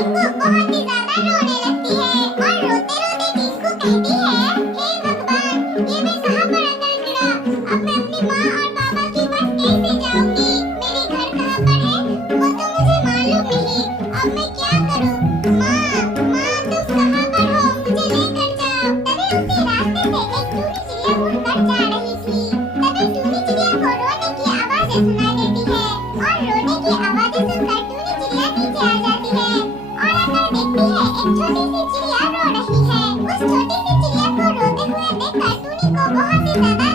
टिंकू बहुत ही ज्यादा रोने लगती है और रोते रोते टिंकू कहती है, हे भगवान, ये मैं कहाँ पर अंदर गिरा। अब मैं अपनी माँ और पापा के पास कैसे जाऊंगी। मेरे घर कहाँ पर है वो तो मुझे मालूम नहीं। अब मैं क्या करूँ। माँ माँ तुम कहाँ पर हो, मुझे लेकर जाओ। तभी उसी रास्ते से एक टूनी चिड़िया उड़कर जा रही थी। तभी टूनी चिड़िया को रोने की आवाजें सुनाई देती है और रोने की आवाजें सुनकर टूनी चिड़िया नीचे आ जाती है और आकर देखती है एक छोटी सी चिड़िया रो रही है। उस छोटी सी चिड़िया को रोते हुए देखकर टूनी को बहुत ही ज्यादा